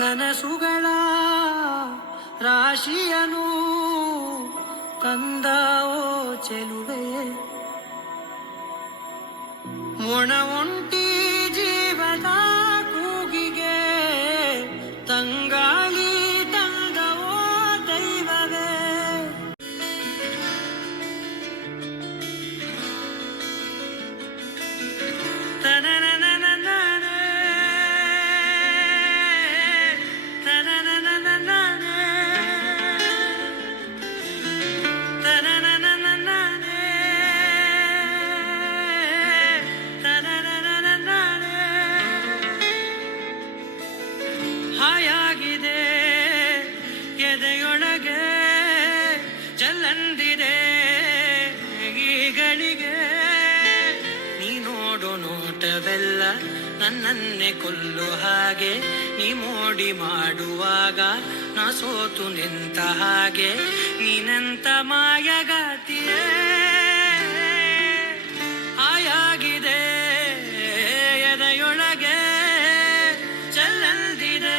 ಕನಸುಗಳ ರಾಶಿಯನು ತಂದವೋ ಚೆಲುವೆ ಒಣ ಒಂಟಿ ಜೀವದ ಕೂಗಿಗೆ ತಂಗಾಳಿ ತಂದವೋ ದೈವವೇ ಹಾಯಾಗಿದೆ ಎದೆಯೊಳಗೆ ಚಲ್ಲಂದಿದೆ ಈಗಳಿಗೆ ನೀ ನೋಡು ನೋಟವೆಲ್ಲ ನನ್ನನ್ನೇ ಕೊಲ್ಲು ಹಾಗೆ ನೀ ಮೋಡಿ ಮಾಡುವಾಗ ನಾ ಸೋತು ನಿಂತ ಹಾಗೆ ನೀನೆಂತ ಮಾಯಗಾತಿಯೇ ಹಾಯಾಗಿದೆ ಎದೆಯೊಳಗೆ ಚಲ್ಲಂದಿದೆ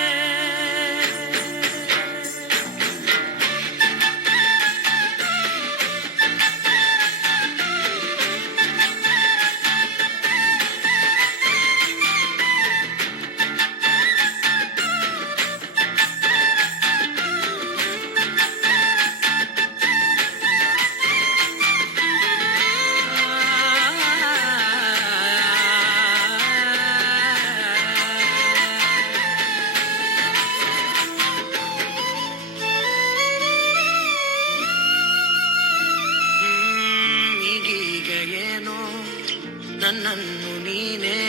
ನನ್ನನ್ನು ನೀನೇ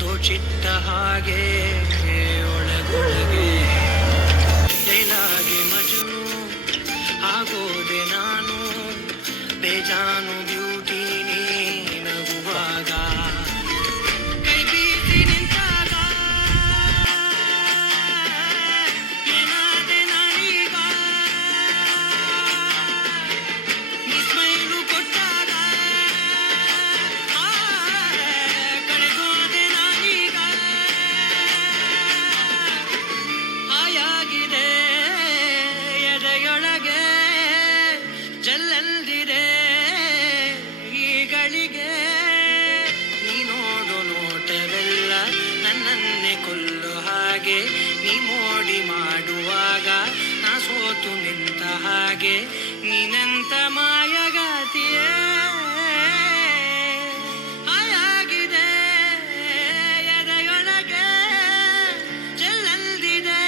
ತೋಚಿಟ್ಟ ಹಾಗೆ ಒಳಗೊಳಗೆ ಲೈಲಾಗೆ ಮಜನು ಆಗೋದೆ ನಾನು ಬೇಜಾನು ಬ್ಯೂಟಿ ನೀ ನಗುವಾಗ ಕೈ ಬೀಸಿ ನಿಂತಾಗ ಏನಾದೆ ನಾನೀಗ ನೀ ಸ್ಮೈಲು ಕೊಟ್ಟಾಗ ಹಾಯಾಗಿದೆ ಎದೆಯೊಳಗೆ ಜಲ್ಲಂದಿದೆ ಈಗಳಿಗೆ ನೀ ನೋಡು ನೋಟವೆಲ್ಲ ನನ್ನನ್ನೇ ಕೊಲ್ಲು ಹಾಗೆ ನೀ ಮೋಡಿ ಮಾಡುವಾಗ ನಾ ಸೋತು ನಿಂತ ಹಾಗೆ ನೀನೆಂತ ಮಾಯಗಾತಿಯೇ ಹಾಯಾಗಿದೆ ಎದೆಯೊಳಗೆ ಜಲ್ಲಂದಿದೆ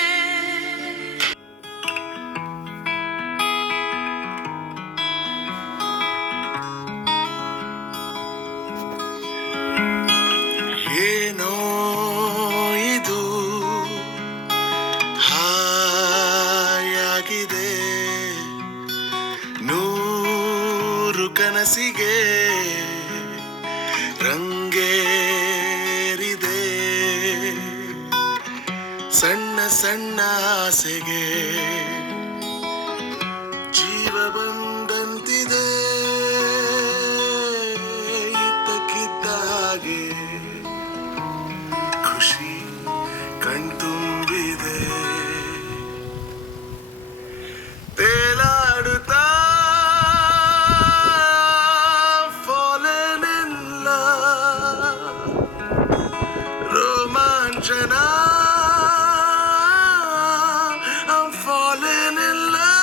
ಏನೋ ಇದು ಹಾಯಾಗಿದೆ ನೂರು ಕನಸಿಗೆ ರಂಗೇರಿದೆ ಸಣ್ಣ ಸಣ್ಣ ಆಸೆಗೆ ಜೀವ ಬಂದಂತಿದೆ ಇದ್ದಕ್ಕಿದ್ದಾಗೆ ಖುಷಿ ಕಣ್ತುಂಬಿದೆ ತೇಲಾಡುತ್ತಾ fallen in love ರೋಮಾಂಚನ I'm falling in love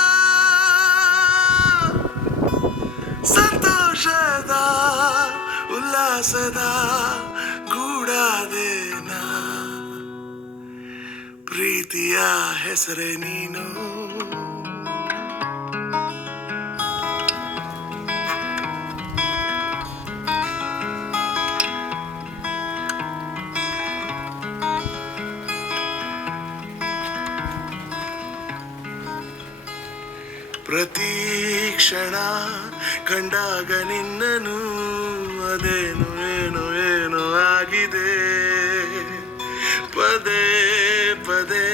ಸಂತೋಷದ ಉಲ್ಲಾಸದ ಗೂಡಾದೇನ ಪ್ರೀತಿಯ ಹೆಸರೇ ನೀನು ಪ್ರತಿ ಕ್ಷಣ ಕಂಡಾಗ ನಿನ್ನನು ಅದೇನು ಏನೋ ಏನೋ ಆಗಿದೆ ಪದೇ ಪದೇ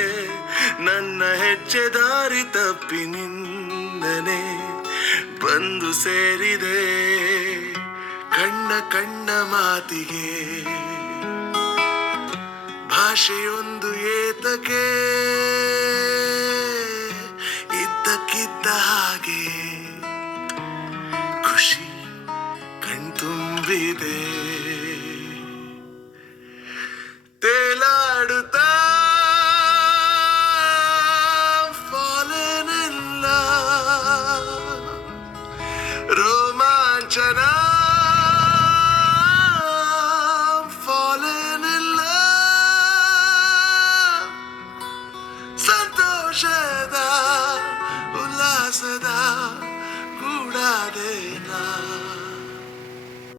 ನನ್ನ ಹೆಜ್ಜೆ ದಾರಿ ತಪ್ಪಿ ನಿನ್ನನೆ ಬಂದು ಸೇರಿದೆ ಕಣ್ಣ ಕಣ್ಣ ಮಾತಿಗೆ ಭಾಷೆಯೊಂದು ಏತಕ್ಕೆ ಆದೇನಾ